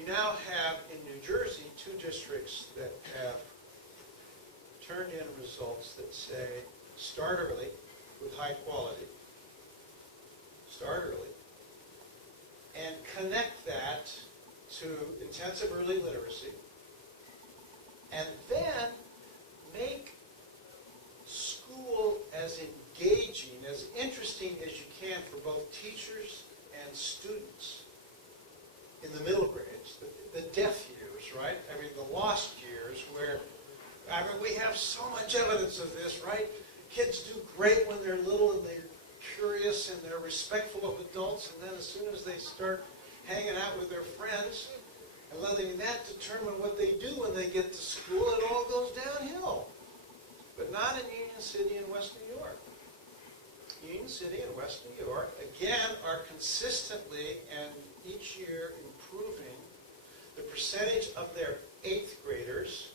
We now have in New Jersey 2 districts that have turned in results that say start early with high quality, start early, and connect that to intensive early literacy, and then make school as engaging, as interesting as you can for both teachers and students in the middle grades, the deaf years, right? I mean, the lost years where, I mean, we have so much evidence of this, right? Kids do great when they're little and they're curious and they're respectful of adults, and then as soon as they start hanging out with their friends and letting that determine what they do when they get to school, it all goes downhill. But not in Union City and West New York. Union City and West New York, again, are consistently and each year improving the percentage of their 8th graders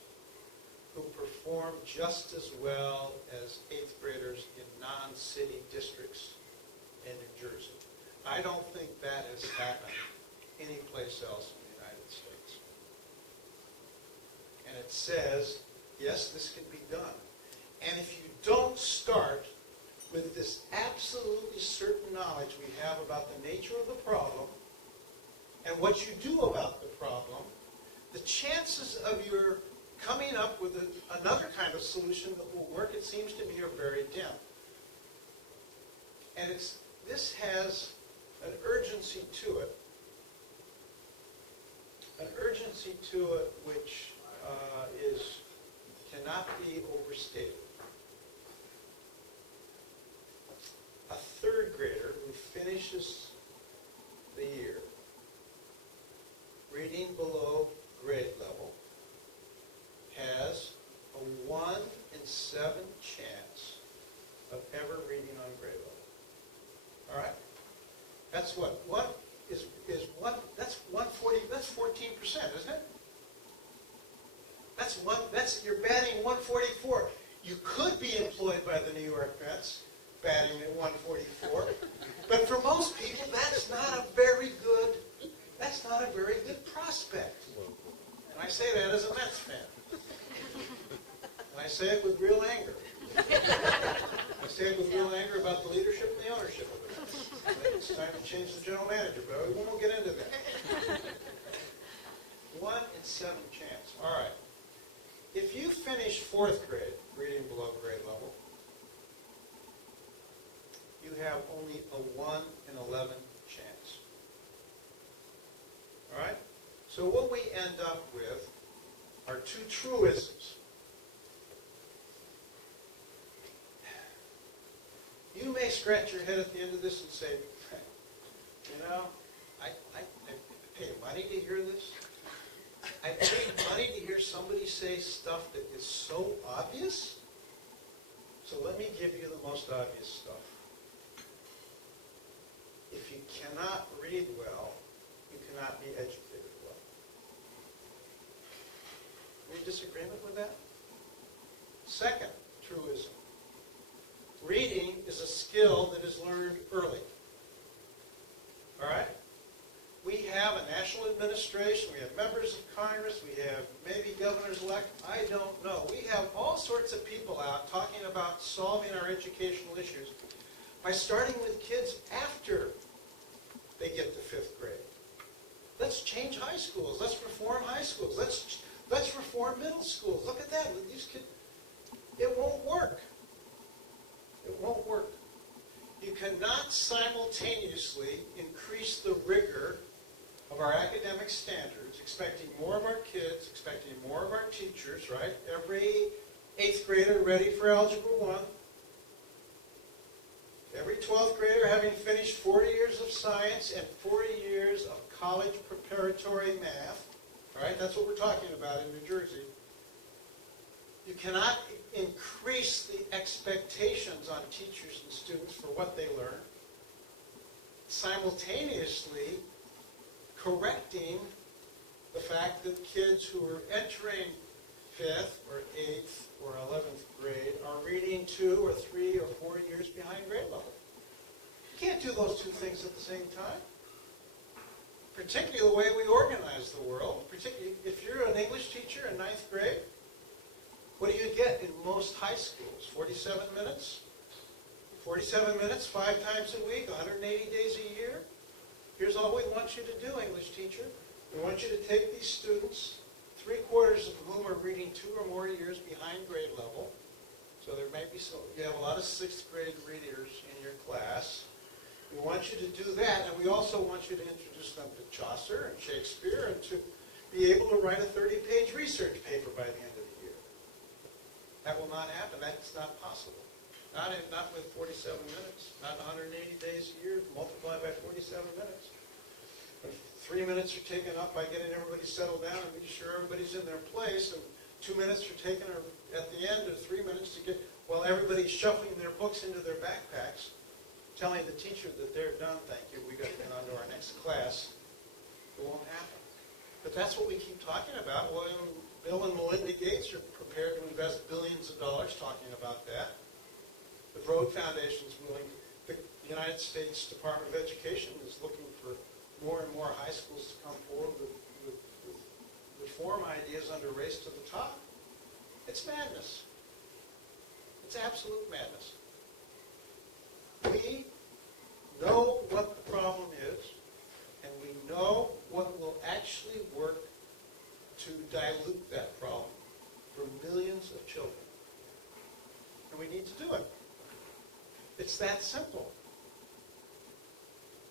who perform just as well as 8th graders in non-city districts in New Jersey. I don't think that has happened anyplace else in the United States. And it says, yes, this can be done. And if you don't start with this absolutely certain knowledge we have about the nature of the problem and what you do about the problem, the chances of your coming up with another kind of solution that will work, it seems to me, are very dim. And this has an urgency to it. An urgency to it which cannot be overstated. A 3rd grader who finishes the year reading below grade level has a 1 in 7 chance of ever reading on grade level. All right? That's what? What is one? That's 140. That's 14%, isn't it? That's you're batting 144. You could be employed by the New York Mets, batting at 144. But for most people, that's not a very good prospect. And I say that as a Mets fan. And I say it with real anger. I say it with real anger about the leadership and the ownership of the Mets. I think it's time to change the general manager, but we won't get into that. 1 in 7 chance. All right. If you finish 4th grade, reading below grade level, you have only a 1 in 11 chance. All right? So what we end up with are 2 truisms. You may scratch your head at the end of this and say, you know, I paid money to hear this. I paid money to hear somebody say stuff that is so obvious. So let me give you the most obvious stuff. If you cannot read well, you cannot be educated well. Any disagreement with that? Second truism. Reading is a skill that is learned early. All right? We have a national administration, we have members of Congress, we have maybe governors-elect, I don't know. We have all sorts of people out talking about solving our educational issues by starting with kids after they get to 5th grade. Let's change high schools. Let's reform high schools. Let's reform middle schools. Look at that. These kids, it won't work. It won't work. You cannot simultaneously increase the rigor of our academic standards, expecting more of our kids, expecting more of our teachers, right? Every 8th grader ready for Algebra 1. Every 12th grader having finished 4 years of science and 4 years of college preparatory math. All right, that's what we're talking about in New Jersey. You cannot increase the expectations on teachers and students for what they learn, simultaneously correcting the fact that kids who are entering 5th or 8th or 11th grade are reading 2 or 3 or 4 years behind grade level. You can't do those 2 things at the same time. Particularly the way we organize the world. teacher in ninth grade? What do you get in most high schools? 47 minutes? 47 minutes, 5 times a week, 180 days a year? Here's all we want you to do, English teacher. We want you to take these students, 3/4 of whom are reading 2 or more years behind grade level. So there may be some, you have a lot of 6th grade readers in your class. We want you to do that, and we also want you to introduce them to Chaucer and Shakespeare and to be able to write a 30-page research paper by the end of the year. That will not happen. That's not possible. Not with 47 minutes, not 180 days a year, multiplied by 47 minutes. But 3 minutes are taken up by getting everybody settled down and making sure everybody's in their place, and 2 minutes are taken at the end, or 3 minutes to get, while everybody's shuffling their books into their backpacks, telling the teacher that they're done, thank you, we got to get on to our next class. It won't happen. But that's what we keep talking about. Well, Bill and Melinda Gates are prepared to invest billions of dollars talking about that. The Broad Foundation is willing. The United States Department of Education is looking for more and more high schools to come forward with reform ideas under Race to the Top. It's madness. It's absolute madness. We know what the problem is, and we know what will actually work to dilute that problem for millions of children. And we need to do it. It's that simple.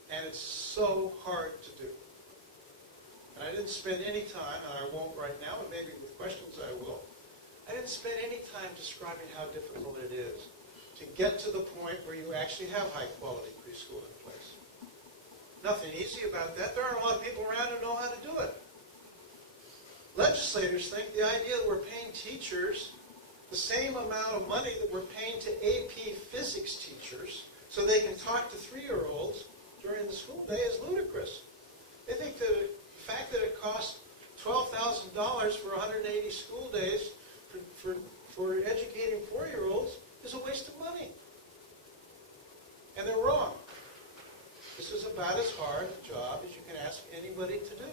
And it's so hard to do. And I didn't spend any time, and I won't right now, but maybe with questions I will. I didn't spend any time describing how difficult it is to get to the point where you actually have high-quality preschool in place. Nothing easy about that. There aren't a lot of people around who know how to do it. Legislators think the idea that we're paying teachers the same amount of money that we're paying to AP physics teachers so they can talk to 3-year-olds during the school day is ludicrous. They think that the fact that it costs $12,000 for 180 school days for educating 4-year-olds is a waste of money. And they're wrong. This is about as hard a job as you can ask anybody to do.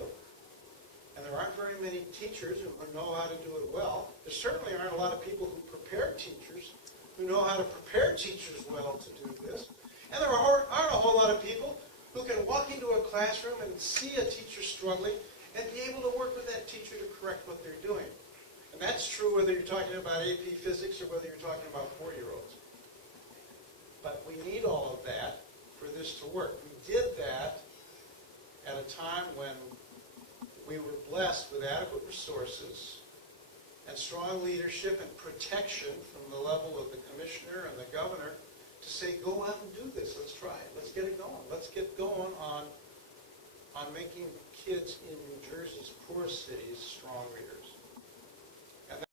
And there aren't very many teachers who know how to do it well. There certainly aren't a lot of people who prepare teachers who know how to prepare teachers well to do this. And there aren't a whole lot of people who can walk into a classroom and see a teacher struggling and be able to work with that teacher to correct what they're doing. And that's true whether you're talking about AP physics or whether you're talking about 4-year-olds. But we need all of that for this to work. We did that at a time when we were blessed with adequate resources and strong leadership and protection from the level of the commissioner and the governor to say, go out and do this. Let's try it. Let's get it going. Let's get going on making kids in New Jersey's poor cities strong readers.